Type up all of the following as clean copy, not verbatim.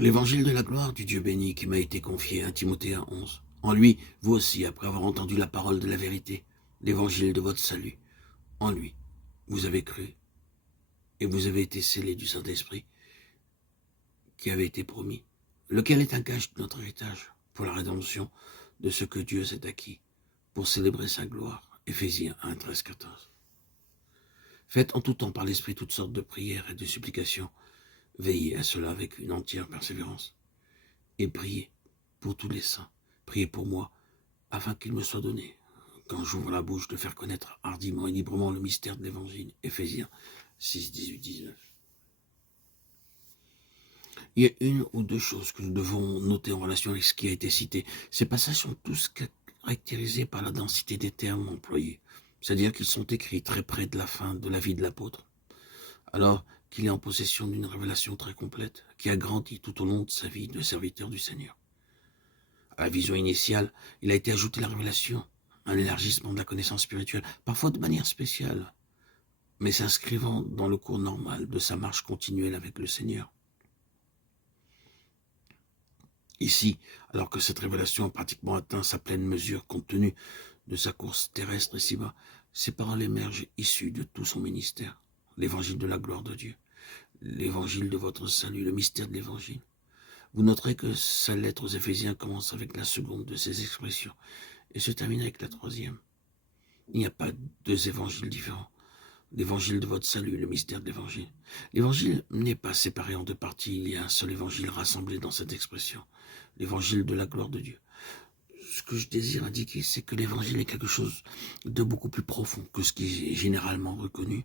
L'évangile de la gloire du Dieu béni qui m'a été confié, 1 Timothée 11. En lui, vous aussi, après avoir entendu la parole de la vérité, l'évangile de votre salut, en lui, vous avez cru, et vous avez été scellés du Saint-Esprit qui avait été promis, lequel est un gage de notre héritage pour la rédemption de ce que Dieu s'est acquis, pour célébrer sa gloire. Éphésiens 1, 13, 14. Faites en tout temps par l'Esprit toutes sortes de prières et de supplications. Veillez à cela avec une entière persévérance. Et priez pour tous les saints. Priez pour moi, afin qu'il me soit donné, quand j'ouvre la bouche, de faire connaître hardiment et librement le mystère de l'Évangile. Éphésiens 6, 18, 19. Il y a une ou deux choses que nous devons noter en relation avec ce qui a été cité. Ces passages sont tous caractérisés par la densité des termes employés. C'est-à-dire qu'ils sont écrits très près de la fin de la vie de l'apôtre, alors qu'il est en possession d'une révélation très complète, qui a grandi tout au long de sa vie de serviteur du Seigneur. À la vision initiale, il a été ajouté la révélation, un élargissement de la connaissance spirituelle, parfois de manière spéciale, mais s'inscrivant dans le cours normal de sa marche continuelle avec le Seigneur. Ici, alors que cette révélation a pratiquement atteint sa pleine mesure compte tenu de sa course terrestre ici-bas, ces paroles émergent issues de tout son ministère. L'évangile de la gloire de Dieu, l'évangile de votre salut, le mystère de l'évangile. Vous noterez que sa lettre aux Éphésiens commence avec la seconde de ces expressions et se termine avec la troisième. Il n'y a pas deux évangiles différents. L'évangile de votre salut, le mystère de l'évangile. L'évangile n'est pas séparé en deux parties, il y a un seul évangile rassemblé dans cette expression. L'évangile de la gloire de Dieu. Ce que je désire indiquer, c'est que l'évangile est quelque chose de beaucoup plus profond que ce qui est généralement reconnu.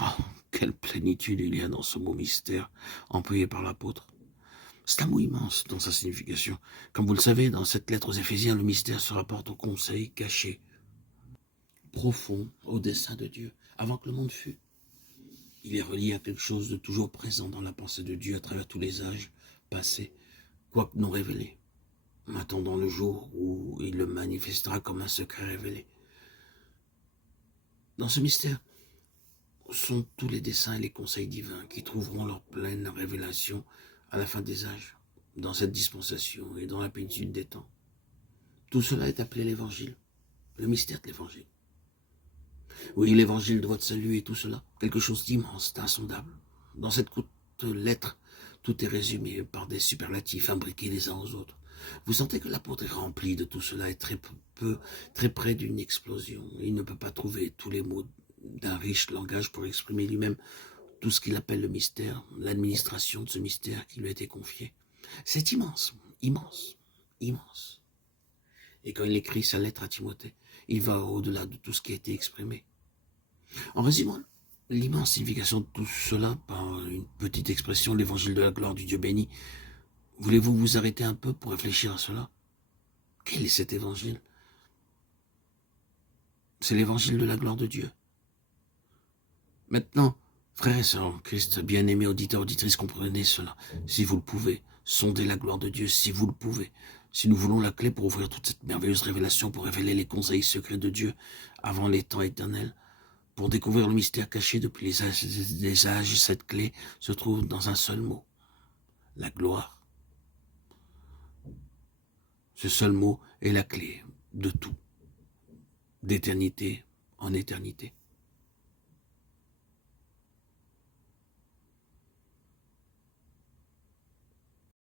Oh, quelle plénitude il y a dans ce mot mystère employé par l'apôtre. C'est un mot immense dans sa signification. Comme vous le savez, dans cette lettre aux Éphésiens, le mystère se rapporte au conseil caché, profond, au dessein de Dieu, avant que le monde fût. Il est relié à quelque chose de toujours présent dans la pensée de Dieu à travers tous les âges passés, quoique non révélés, attendant le jour où il le manifestera comme un secret révélé. Dans ce mystère sont tous les desseins et les conseils divins qui trouveront leur pleine révélation à la fin des âges, dans cette dispensation et dans la plénitude des temps. Tout cela est appelé l'évangile, le mystère de l'évangile. Oui, l'évangile de votre salut et tout cela, quelque chose d'immense, d'insondable. Dans cette courte lettre, tout est résumé par des superlatifs imbriqués les uns aux autres. Vous sentez que l'apôtre est rempli de tout cela et très près d'une explosion. Il ne peut pas trouver tous les mots d'un riche langage pour exprimer lui-même tout ce qu'il appelle le mystère, l'administration de ce mystère qui lui a été confié. C'est immense, immense, immense. Et quand il écrit sa lettre à Timothée, il va au-delà de tout ce qui a été exprimé. En résumant l'immense signification de tout cela par une petite expression, l'évangile de la gloire du Dieu béni, voulez-vous vous arrêter un peu pour réfléchir à cela? Quel est cet évangile? C'est l'évangile de la gloire de Dieu. Maintenant, frères et sœurs en Christ, bien-aimés auditeurs, auditrices, comprenez cela. Si vous le pouvez, sondez la gloire de Dieu, si vous le pouvez. Si nous voulons la clé pour ouvrir toute cette merveilleuse révélation, pour révéler les conseils secrets de Dieu avant les temps éternels, pour découvrir le mystère caché depuis les âges, cette clé se trouve dans un seul mot, la gloire. Ce seul mot est la clé de tout, d'éternité en éternité.